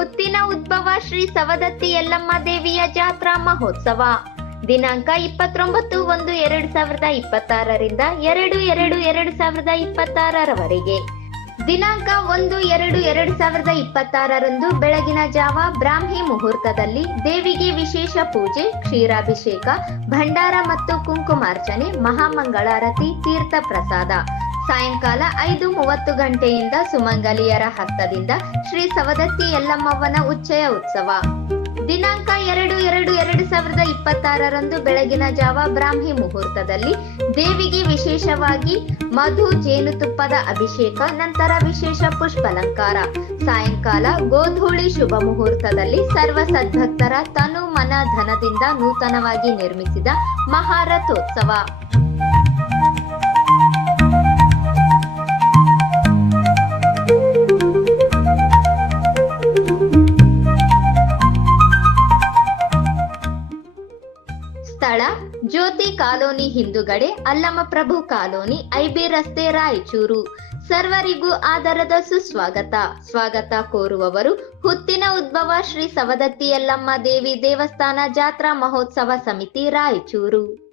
ಹುತ್ತಿನ ಉದ್ಭವ ಶ್ರೀ ಸವದತ್ತಿ ಯಲ್ಲಮ್ಮ ದೇವಿಯ ಜಾತ್ರಾ ಮಹೋತ್ಸವ. ದಿನಾಂಕ ಇಪ್ಪತ್ತೊಂಬತ್ತು ಒಂದು ಎರಡ್ ಸಾವಿರದ ಇಪ್ಪತ್ತಾರರಿಂದ ಎರಡು ಎರಡು ಎರಡ್ ಸಾವಿರದ ಇಪ್ಪತ್ತಾರರವರೆಗೆ. ದಿನಾಂಕ ಒಂದು ಎರಡು ಎರಡ್ ಸಾವಿರದ ಇಪ್ಪತ್ತಾರರಂದು ಬೆಳಗಿನ ಜಾವ ಬ್ರಾಹ್ಮಿ ಮುಹೂರ್ತದಲ್ಲಿ ದೇವಿಗೆ ವಿಶೇಷ ಪೂಜೆ, ಕ್ಷೀರಾಭಿಷೇಕ, ಭಂಡಾರ ಮತ್ತು ಕುಂಕುಮಾರ್ಚನೆ, ಮಹಾಮಂಗಳಾರತಿ, ತೀರ್ಥ ಪ್ರಸಾದ. ಸಾಯಂಕಾಲ ಐದು ಮೂವತ್ತು ಗಂಟೆಯಿಂದ ಸುಮಂಗಲಿಯರ ಹಸ್ತದಿಂದ ಶ್ರೀ ಸವದತ್ತಿ ಯಲ್ಲಮ್ಮವ್ವನ ಉಚ್ಚಯ ಉತ್ಸವ. ದಿನಾಂಕ ಎರಡು ಎರಡು ಎರಡು ಸಾವಿರದ ಇಪ್ಪತ್ತಾರರಂದು ಬೆಳಗಿನ ಜಾವ ಬ್ರಾಹ್ಮಿ ಮುಹೂರ್ತದಲ್ಲಿ ದೇವಿಗೆ ವಿಶೇಷವಾಗಿ ಮಧು ಜೇನುತುಪ್ಪದ ಅಭಿಷೇಕ, ನಂತರ ವಿಶೇಷ ಪುಷ್ಪಲಂಕಾರ. ಸಾಯಂಕಾಲ ಗೋಧೂಳಿ ಶುಭ ಮುಹೂರ್ತದಲ್ಲಿ ಸರ್ವ ಸದ್ಭಕ್ತರ ತನು ಮನ ಧನದಿಂದ ನೂತನವಾಗಿ ನಿರ್ಮಿಸಿದ ಮಹಾರಥೋತ್ಸವ. ಸ್ಥಳ, ಜ್ಯೋತಿ ಕಾಲೋನಿ ಹಿಂದುಗಡೆ ಅಲ್ಲಮಪ್ರಭು ಕಾಲೋನಿ, ಐಬಿ ರಸ್ತೆ, ರಾಯಚೂರು. ಸರ್ವರಿಗೂ ಆದರದ ಸುಸ್ವಾಗತ. ಸ್ವಾಗತ ಕೋರುವವರು ಹುತ್ತಿನ ಉದ್ಭವ ಶ್ರೀ ಸವದತ್ತಿ ಯಲ್ಲಮ್ಮ ದೇವಿ ದೇವಸ್ಥಾನ ಜಾತ್ರಾ ಮಹೋತ್ಸವ ಸಮಿತಿ ರಾಯಚೂರು.